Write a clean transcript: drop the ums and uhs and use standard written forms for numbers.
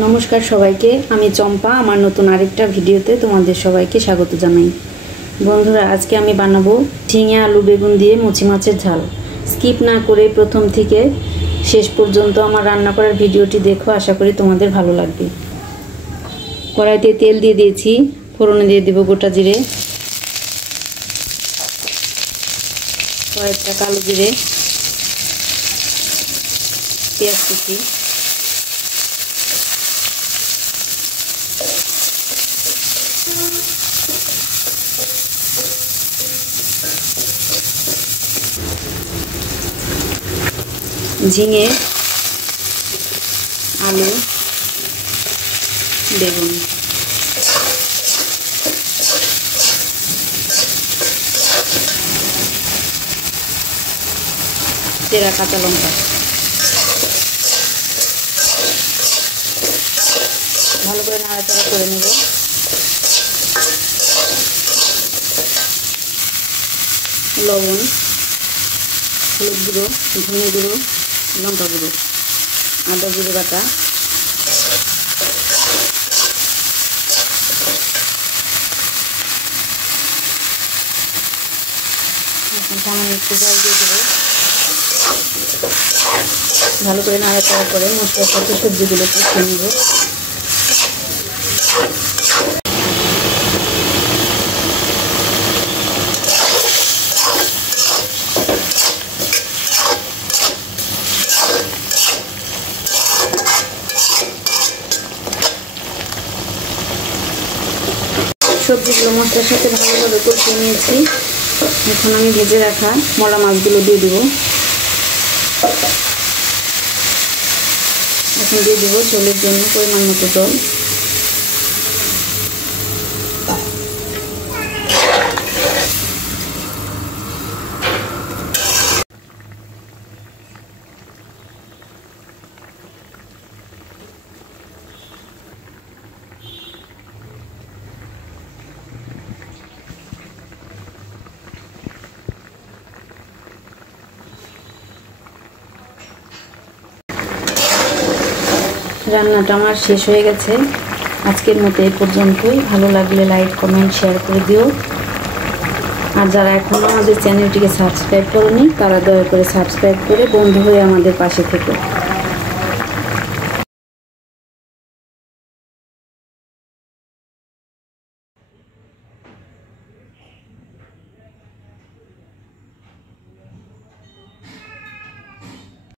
নমস্কার সবাইকে, আমি চম্পা। আমার নতুন আরেকটা ভিডিওতে তোমাদের সবাইকে স্বাগত জানাই। বন্ধুরা, আজকে আমি বানাবো ঝিঙে আলু বেগুন দিয়ে মুচি মাছের ঝাল। স্কিপ না করে প্রথম থেকে শেষ পর্যন্ত আমার রান্না করার ভিডিওটি দেখো, আশা করি তোমাদের ভালো লাগবে। কড়াইতে তেল দিয়ে দিয়েছি, ফোড়নে দিয়ে দেব গোটা জিরে, কয়েকটা কালো জিরে, পেঁয়াজ কুচি, ঝিঙে, আলু, বেগুন, চেরা কাঁচা লঙ্কা ভালো করে নাড়াচাড়া করে নেব। লবণ, হলুদ গুঁড়ো, ধনে গুঁড়ো, লঙ্কা গুঁড়ো, আদা জিরে বাটা, সামান্য একটু জল দিয়ে দেবো। ভালো করে নাড়াচাড়া করে মশলার সাথে সবজিগুলো কষিয়ে নেব। সবজিগুলো মশলার সাথে ভালোভাবে কষিয়ে নিয়েছি। এখন আমি ভেজে রাখা মলা মাছগুলো দিয়ে দেবো। এখন দিয়ে দেবো ঝোলের জন্য পরিমাণ মতো জল। রান্নাটা আমার শেষ হয়ে গেছে। আজকের মতো এই পর্যন্তই। ভালো লাগলে লাইক, কমেন্ট, শেয়ার করে দিও। আর যারা এখনও আমাদের চ্যানেলটিকে সাবস্ক্রাইব করোনি, তারা দয়া করে সাবস্ক্রাইব করে বন্ধু হয়ে আমাদের পাশে থেকো।